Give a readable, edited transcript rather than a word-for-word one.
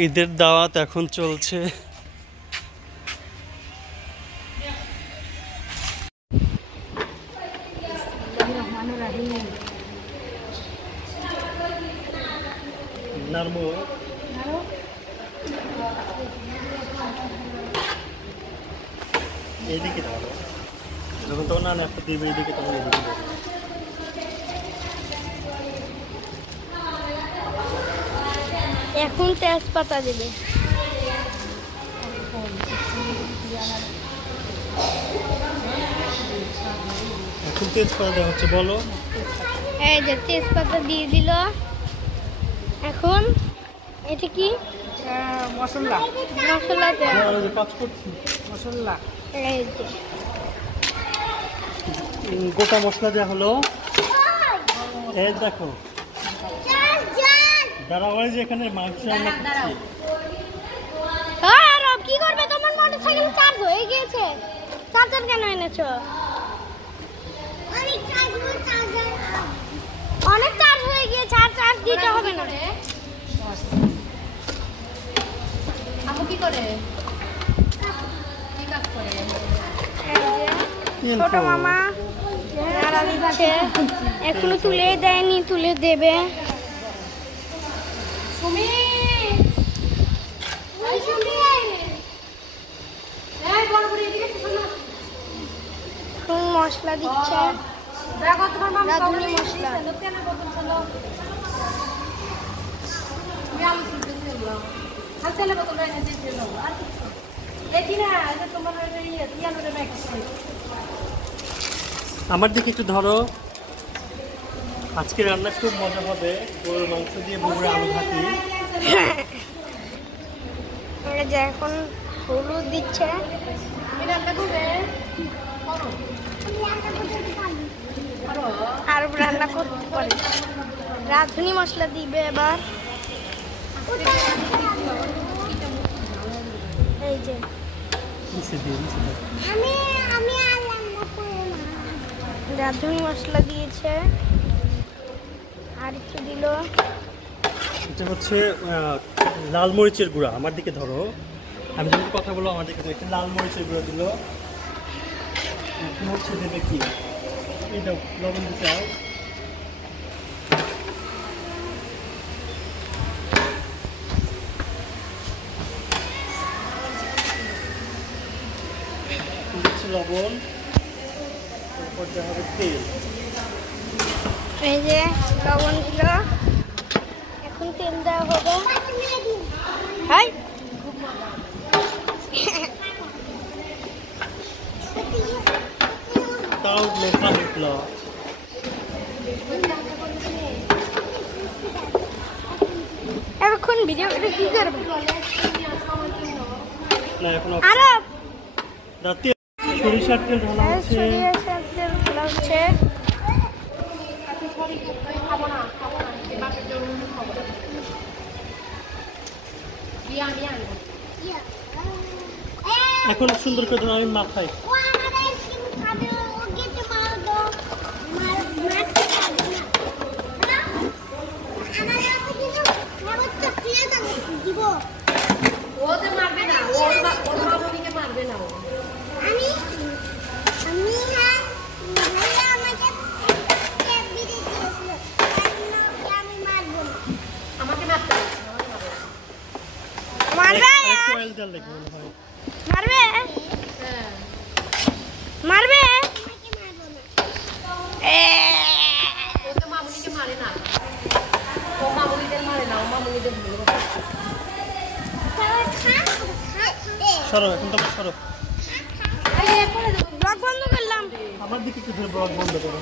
ঈদের দাওয়াত এখন চলছে। এইদিকে ধরো, যখন তখন না একটা দিবে এইদিকে, তখন এইদিকে ধরো। এখন তেজপাতা দেবে। এখন তেজপাতা দেওয়া হচ্ছে, বলো। এই যে তেজপাতা দিয়ে দিল। এখন এটা কি? মশলা। মশলা দেওয়া। কাজ করছি মশলা। এই যে গোটা মশলা দেওয়া হলো। এই দেখো, দাঁড়াও, যে এখানে মাংস রান্না করছি। আর কি করবে? তোমার মোটরসাইকেল চার্জ হয়ে গিয়েছে। চার্জার কেন এনেছো? অনেক চার্জ হয়ে গিয়েছে, আর চার্জ দিতে হবে না। আমু কি করে? কি কাজ করে? ছোট মামা নাড়া দিচ্ছে, এখনো তুলে দেয়নি, তুলে দেবে। মশলা দিচ্ছে, রাঁধুনি মশলা। আমার দিকে একটু ধরো। আজকে রান্না খুব মজা হবে, গরুর মাংস দিয়ে বগুড়া আলু ভাতি। যে এখন হলুদ দিচ্ছে। আর রান্না করতে পারে, রাঁধুনি মশলা দিবে এবার। এই যে রাঁধুনি মশলা দিয়েছে, আর একটু দিল। এটা হচ্ছে লাল মরিচের গুঁড়া। আমার দিকে ধরো, আমি যখন কথা বলবো আমার দিকে একটা লাল মরিচের গুঁড়া দিল। এখন হচ্ছে দেবে কি, এটা লবণ দিতে হয়। লবণ, তারপর দেওয়া হবে তেল। এই যে লবণ দিল, এখন তেল দেওয়া হবে। হাই তাও লোকা উঠলো। এখন ভিডিও করে কি করবে? না এখন আরো রাতে সরিষার তেল ঢালা হচ্ছে। সরিষার তেল ঢালা হচ্ছে। এখন সুন্দর করে আমি মাথায় মারবে মারবে। সরো, এখন তো সরো। ব্লগ বন্ধ করলাম। আমার দিকে কিছু ব্লগ বন্ধ করো।